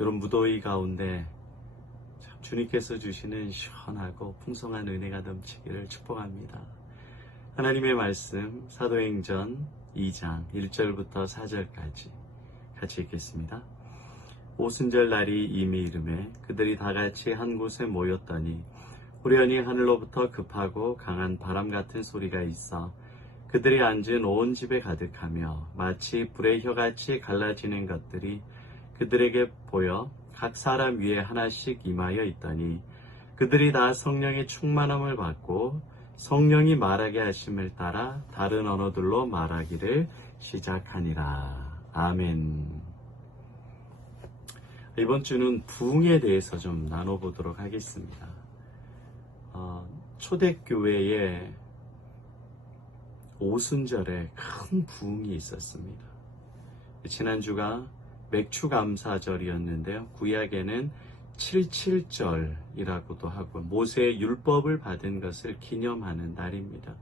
이런 무더위 가운데 참 주님께서 주시는 시원하고 풍성한 은혜가 넘치기를 축복합니다. 하나님의 말씀 사도행전 2장 1절부터 4절까지 같이 읽겠습니다. 오순절 날이 이미 이르매 그들이 다 같이 한 곳에 모였더니 우연히 하늘로부터 급하고 강한 바람 같은 소리가 있어 그들이 앉은 온 집에 가득하며 마치 불의 혀같이 갈라지는 것들이 그들에게 보여 각 사람 위에 하나씩 임하여 있더니 그들이 다 성령의 충만함을 받고 성령이 말하게 하심을 따라 다른 언어들로 말하기를 시작하니라. 아멘. 이번 주는 부흥에 대해서 좀 나눠보도록 하겠습니다. 초대교회에 오순절에 큰 부흥이 있었습니다. 지난주가 맥추감사절이었는데요. 구약에는 77절이라고도 하고 모세의 율법을 받은 것을 기념하는 날입니다.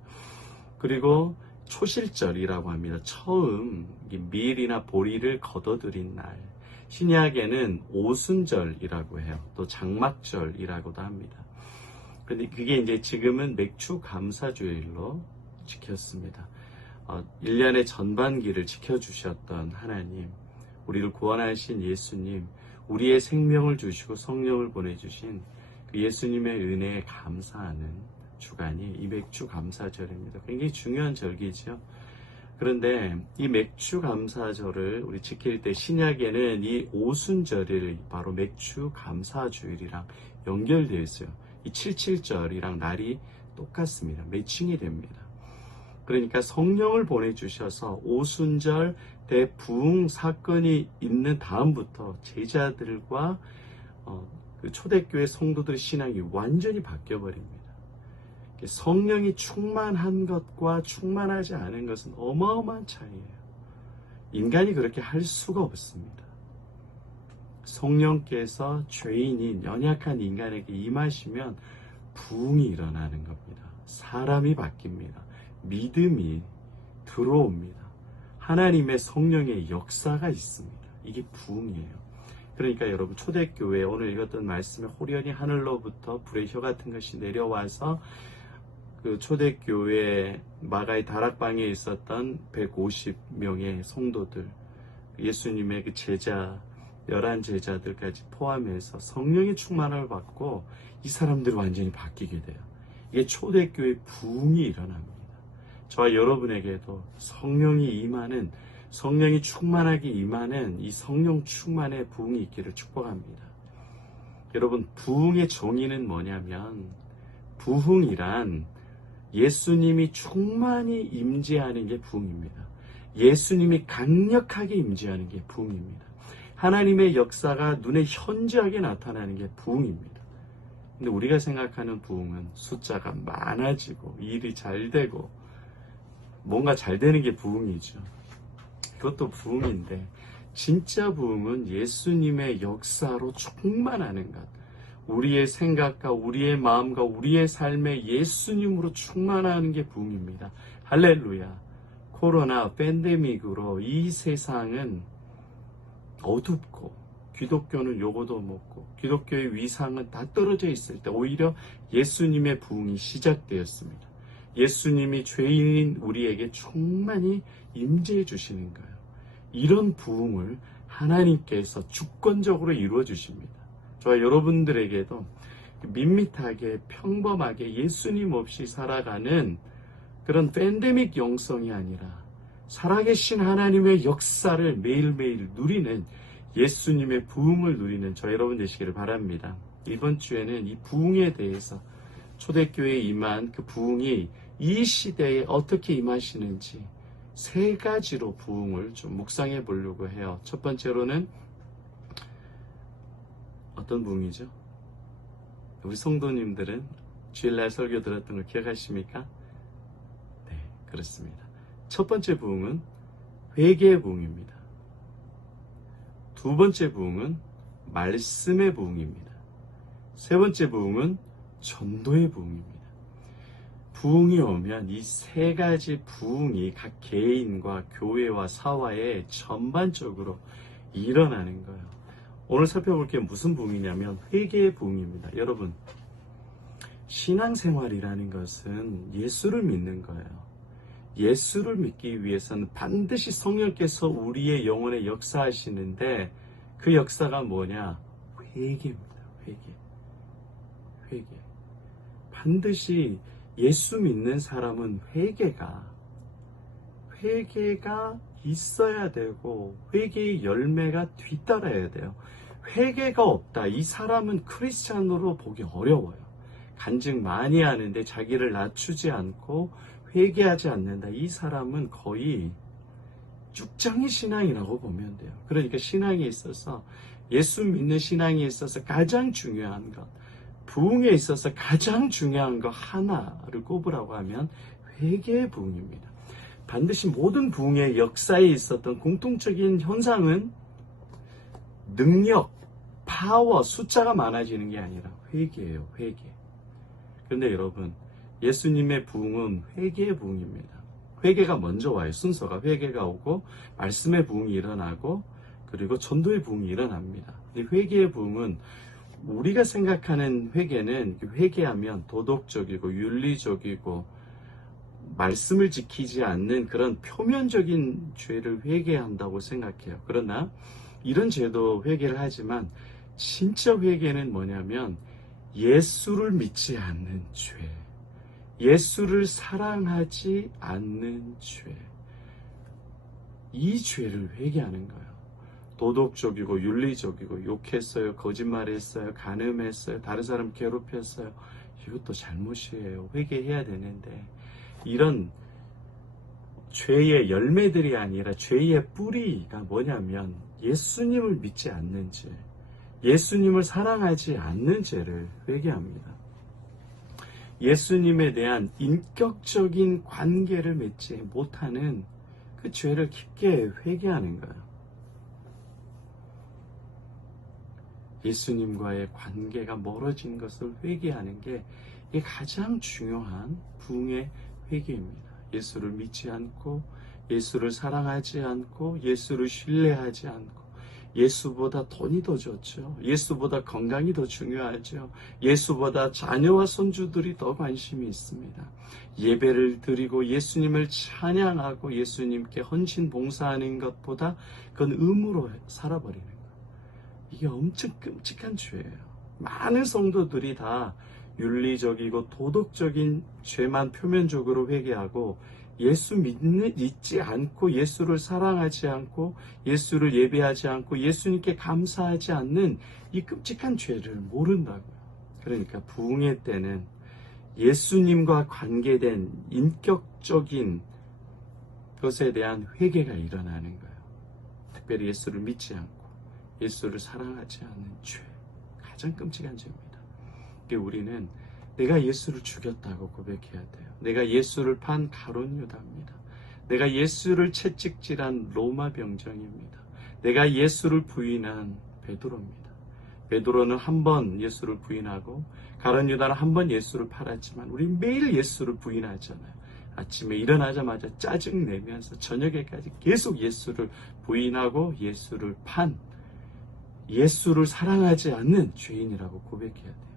그리고 초실절이라고 합니다. 처음 밀이나 보리를 거둬들인 날. 신약에는 오순절이라고 해요. 또 장막절이라고도 합니다. 그런데 그게 이제 지금은 맥추감사주일로 지켰습니다. 1년의 전반기를 지켜주셨던 하나님, 우리를 구원하신 예수님, 우리의 생명을 주시고 성령을 보내주신 그 예수님의 은혜에 감사하는 주간이 이 맥추감사절입니다. 굉장히 중요한 절기죠. 그런데 이 맥추감사절을 우리 지킬 때 신약에는 이 오순절이 바로 맥추감사주일이랑 연결되어 있어요. 이 77절이랑 날이 똑같습니다. 매칭이 됩니다. 그러니까 성령을 보내주셔서 오순절 대부흥 사건이 있는 다음부터 제자들과 그 초대교회 성도들의 신앙이 완전히 바뀌어버립니다. 성령이 충만한 것과 충만하지 않은 것은 어마어마한 차이예요. 인간이 그렇게 할 수가 없습니다. 성령께서 죄인인 연약한 인간에게 임하시면 부흥이 일어나는 겁니다. 사람이 바뀝니다. 믿음이 들어옵니다. 하나님의 성령의 역사가 있습니다. 이게 부흥이에요. 그러니까 여러분 초대교회 오늘 읽었던 말씀에 호련히 하늘로부터 불의 혀 같은 것이 내려와서 그 초대교회 마가의 다락방에 있었던 150명의 성도들, 예수님의 그 제자 11제자들까지 포함해서 성령의 충만을 받고 이 사람들이 완전히 바뀌게 돼요. 이게 초대교회 부흥이 일어납니다. 저와 여러분에게도 성령이 임하는, 성령이 충만하게 임하는 이 성령 충만의 부흥이 있기를 축복합니다. 여러분, 부흥의 정의는 뭐냐면 부흥이란 예수님이 충만히 임재하는 게 부흥입니다. 예수님이 강력하게 임재하는 게 부흥입니다. 하나님의 역사가 눈에 현저하게 나타나는 게 부흥입니다. 근데 우리가 생각하는 부흥은 숫자가 많아지고 일이 잘 되고 뭔가 잘 되는 게 부흥이죠. 그것도 부흥인데 진짜 부흥은 예수님의 역사로 충만하는 것, 우리의 생각과 우리의 마음과 우리의 삶에 예수님으로 충만하는 게 부흥입니다. 할렐루야. 코로나 팬데믹으로 이 세상은 어둡고 기독교는 요거도 먹고 기독교의 위상은 다 떨어져 있을 때 오히려 예수님의 부흥이 시작되었습니다. 예수님이 죄인인 우리에게 충만히 임재해 주시는 거예요. 이런 부흥을 하나님께서 주권적으로 이루어 주십니다. 저와 여러분들에게도 밋밋하게 평범하게 예수님 없이 살아가는 그런 팬데믹 영성이 아니라 살아계신 하나님의 역사를 매일매일 누리는 예수님의 부흥을 누리는 저 여러분 되시기를 바랍니다. 이번 주에는 이 부흥에 대해서 초대교회에 임한 그 부흥이 이 시대에 어떻게 임하시는지 세 가지로 부흥을 좀 묵상해 보려고 해요. 첫 번째로는 어떤 부흥이죠? 우리 성도님들은 주일날 설교 들었던 걸 기억하십니까? 네, 그렇습니다. 첫 번째 부흥은 회개의 부흥입니다. 두 번째 부흥은 말씀의 부흥입니다. 세 번째 부흥은 전도의 부흥입니다. 부흥이 오면 이 세 가지 부흥이 각 개인과 교회와 사회에 전반적으로 일어나는 거예요. 오늘 살펴볼 게 무슨 부흥이냐면 회개의 부흥입니다. 여러분, 신앙생활이라는 것은 예수를 믿는 거예요. 예수를 믿기 위해서는 반드시 성령께서 우리의 영혼에 역사하시는데 그 역사가 뭐냐? 회개입니다. 회개. 반드시 예수 믿는 사람은 회개가 있어야 되고 회개의 열매가 뒤따라야 돼요. 회개가 없다. 이 사람은 크리스찬으로 보기 어려워요. 간증 많이 하는데 자기를 낮추지 않고 회개하지 않는다. 이 사람은 거의 쭉장이 신앙이라고 보면 돼요. 그러니까 신앙에 있어서 예수 믿는 신앙에 있어서 가장 중요한 것, 부흥에 있어서 가장 중요한 것 하나를 꼽으라고 하면 회개의 부흥입니다. 반드시 모든 부흥의 역사에 있었던 공통적인 현상은 능력, 파워, 숫자가 많아지는 게 아니라 회개예요. 회개. 그런데 여러분, 예수님의 부흥은 회개의 부흥입니다. 회개가 먼저 와요. 순서가 회개가 오고 말씀의 부흥이 일어나고 그리고 전도의 부흥이 일어납니다. 이 회개의 부흥은 우리가 생각하는 회개는 회개하면 도덕적이고 윤리적이고 말씀을 지키지 않는 그런 표면적인 죄를 회개한다고 생각해요. 그러나 이런 죄도 회개를 하지만 진짜 회개는 뭐냐면 예수를 믿지 않는 죄, 예수를 사랑하지 않는 죄, 이 죄를 회개하는 거예요. 도덕적이고 윤리적이고 욕했어요, 거짓말했어요, 간음했어요, 다른 사람 괴롭혔어요. 이것도 잘못이에요. 회개해야 되는데 이런 죄의 열매들이 아니라 죄의 뿌리가 뭐냐면 예수님을 믿지 않는 죄, 예수님을 사랑하지 않는 죄를 회개합니다. 예수님에 대한 인격적인 관계를 맺지 못하는 그 죄를 깊게 회개하는 거예요. 예수님과의 관계가 멀어진 것을 회개하는 게 이게 가장 중요한 부흥의 회개입니다. 예수를 믿지 않고 예수를 사랑하지 않고 예수를 신뢰하지 않고 예수보다 돈이 더 좋죠. 예수보다 건강이 더 중요하죠. 예수보다 자녀와 손주들이 더 관심이 있습니다. 예배를 드리고 예수님을 찬양하고 예수님께 헌신 봉사하는 것보다 그건 의무로 살아버리는 거예요. 이게 엄청 끔찍한 죄예요. 많은 성도들이 다 윤리적이고 도덕적인 죄만 표면적으로 회개하고 예수 믿지 않고 예수를 사랑하지 않고 예수를 예배하지 않고 예수님께 감사하지 않는 이 끔찍한 죄를 모른다고요. 그러니까 부흥의 때는 예수님과 관계된 인격적인 것에 대한 회개가 일어나는 거예요. 특별히 예수를 믿지 않고 예수를 사랑하지 않는 죄, 가장 끔찍한 죄입니다. 우리는 내가 예수를 죽였다고 고백해야 돼요. 내가 예수를 판 가룟 유다입니다. 내가 예수를 채찍질한 로마 병정입니다. 내가 예수를 부인한 베드로입니다. 베드로는 한 번 예수를 부인하고 가룟 유다는 한 번 예수를 팔았지만 우리 매일 예수를 부인하잖아요. 아침에 일어나자마자 짜증 내면서 저녁에까지 계속 예수를 부인하고 예수를 판, 예수를 사랑하지 않는 죄인이라고 고백해야 돼요.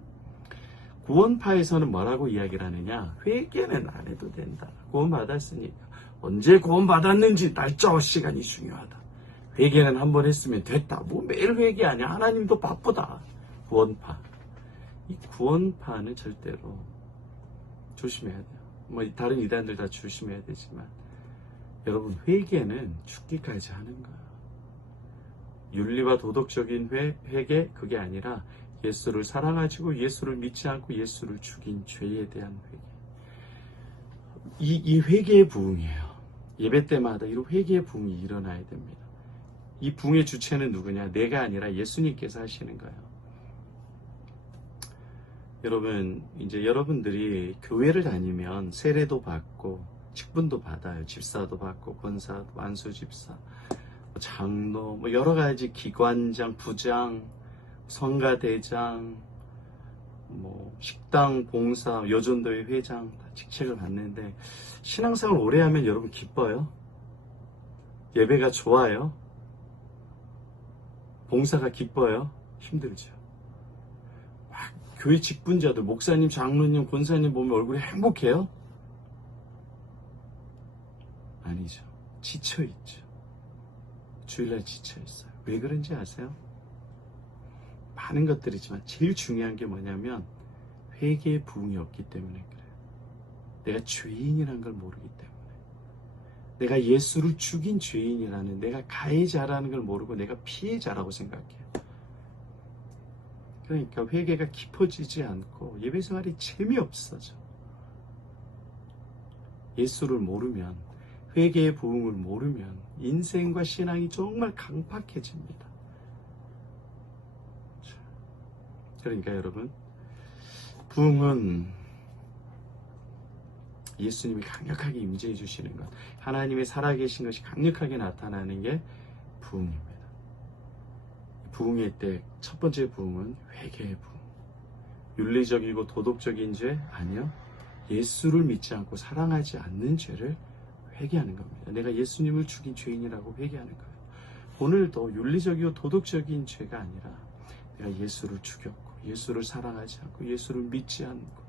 구원파에서는 뭐라고 이야기를 하느냐? 회개는 안 해도 된다. 구원받았으니까 언제 구원받았는지 날짜와 시간이 중요하다. 회개는 한 번 했으면 됐다. 뭐 매일 회개하냐? 하나님도 바쁘다. 구원파. 이 구원파는 절대로 조심해야 돼요. 뭐 다른 이단들 다 조심해야 되지만 여러분, 회개는 죽기까지 하는 거예요. 윤리와 도덕적인 회개, 그게 아니라 예수를 사랑하시고 예수를 믿지 않고 예수를 죽인 죄에 대한 회개. 이 회개의 부흥이에요. 예배 때마다 이 회개의 부흥이 일어나야 됩니다. 이 부흥의 주체는 누구냐? 내가 아니라 예수님께서 하시는 거예요. 여러분, 이제 여러분들이 교회를 다니면 세례도 받고 직분도 받아요. 집사도 받고 권사, 완수집사, 장로, 뭐 여러 가지 기관장, 부장, 성가대장, 뭐 식당 봉사, 여전도회 회장 다 직책을 받는데 신앙생활 오래 하면 여러분 기뻐요? 예배가 좋아요? 봉사가 기뻐요? 힘들죠. 막 교회 직분자들, 목사님, 장로님, 권사님 보면 얼굴이 행복해요? 아니죠. 지쳐있죠. 주일날 지쳐있어요. 왜 그런지 아세요? 많은 것들이지만 제일 중요한 게 뭐냐면 회개의 부흥이 없기 때문에 그래요. 내가 죄인이라는 걸 모르기 때문에, 내가 예수를 죽인 죄인이라는, 내가 가해자라는 걸 모르고 내가 피해자라고 생각해요. 그러니까 회개가 깊어지지 않고 예배생활이 재미없어져. 예수를 모르면, 회개의 부흥을 모르면 인생과 신앙이 정말 강팍해집니다. 그러니까 여러분, 부흥은 예수님이 강력하게 임재해 주시는 것, 하나님의 살아계신 것이 강력하게 나타나는 게 부흥입니다. 부흥의 때 첫 번째 부흥은 회개의 부흥. 윤리적이고 도덕적인 죄? 아니요. 예수를 믿지 않고 사랑하지 않는 죄를 회개하는 겁니다. 내가 예수님을 죽인 죄인이라고 회개하는 거예요. 오늘도 윤리적이고 도덕적인 죄가 아니라 내가 예수를 죽였고 예수를 사랑하지 않고 예수를 믿지 않고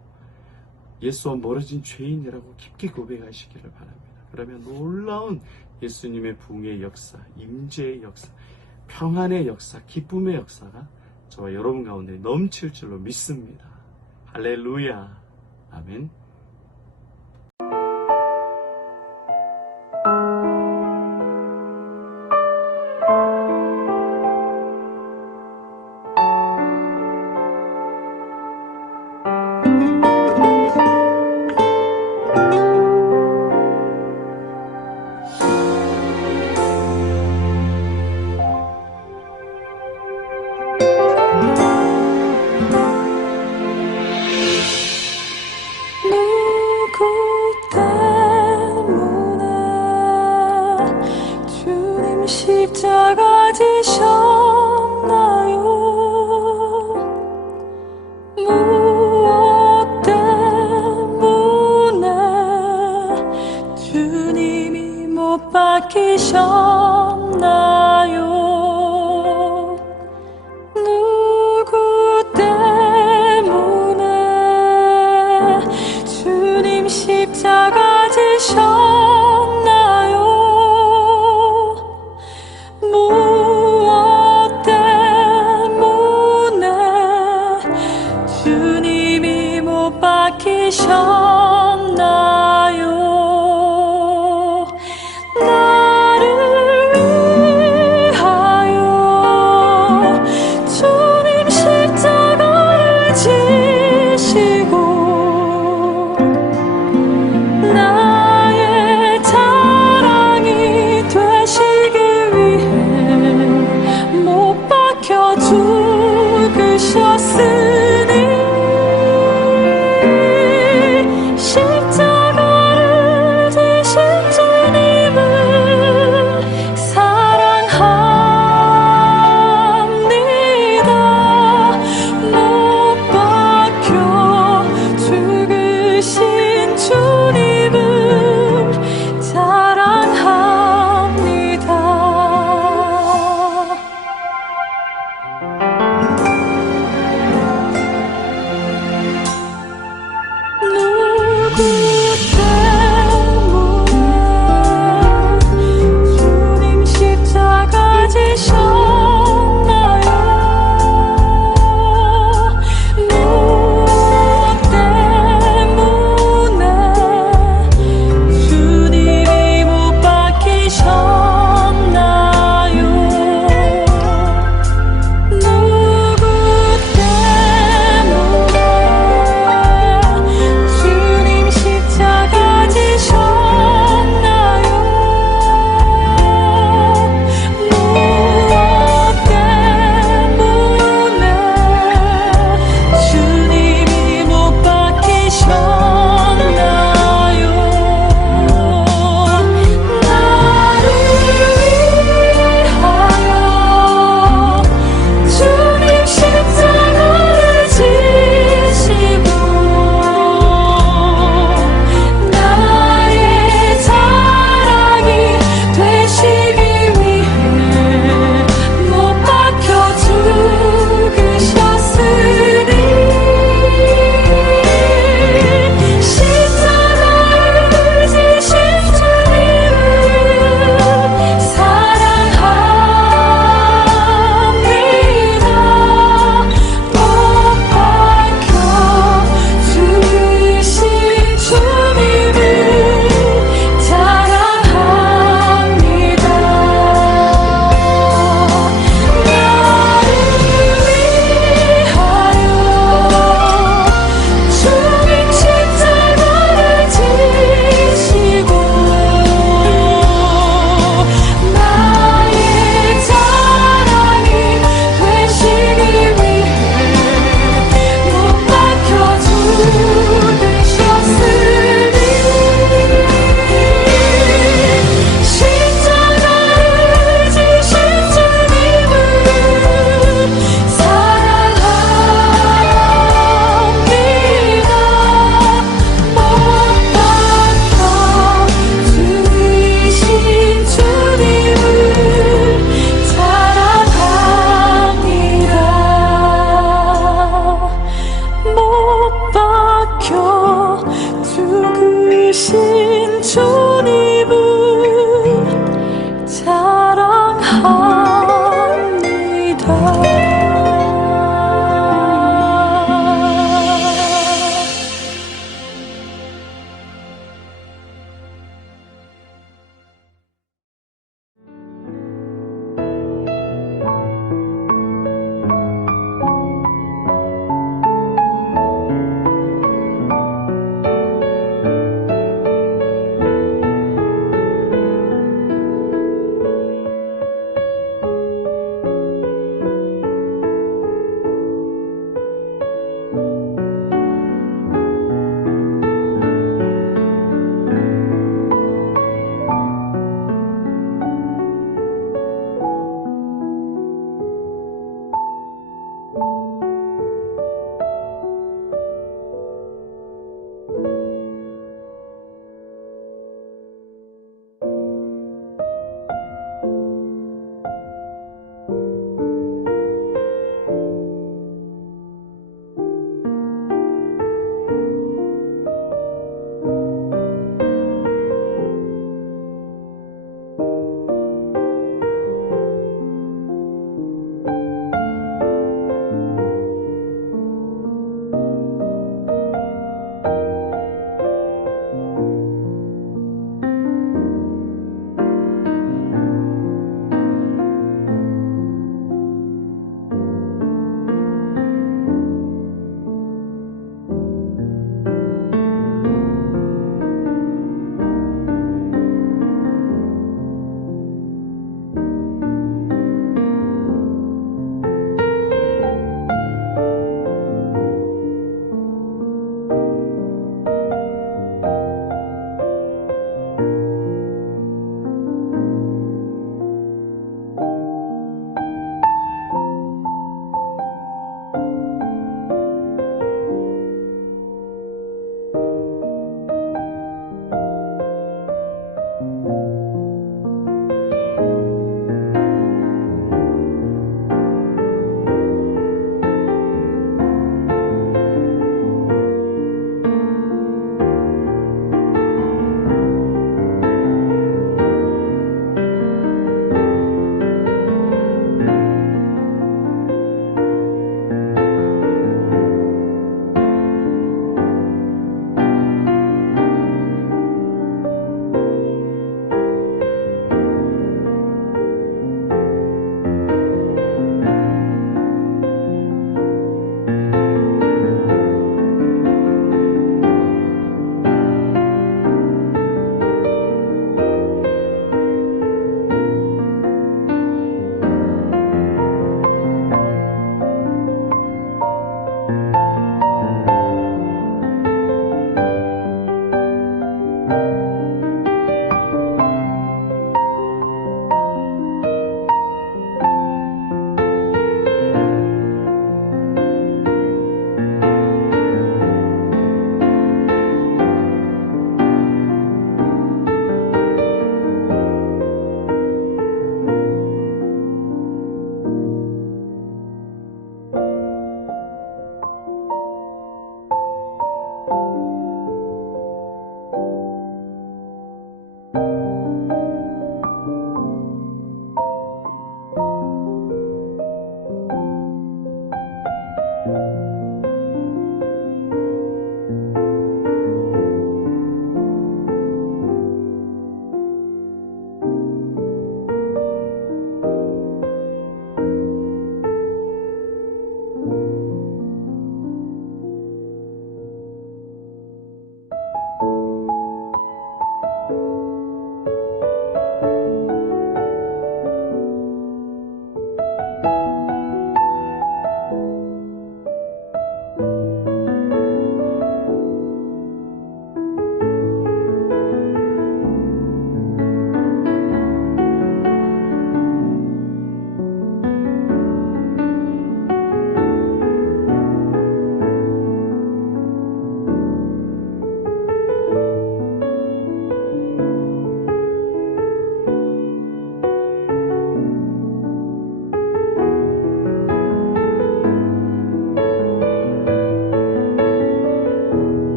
예수와 멀어진 죄인이라고 깊게 고백하시기를 바랍니다. 그러면 놀라운 예수님의 부흥의 역사, 임재의 역사, 평안의 역사, 기쁨의 역사가 저와 여러분 가운데 넘칠 줄로 믿습니다. 할렐루야. 아멘. 십자가 지셨나요? 무엇 때문에 주님이 못 박히셨나요?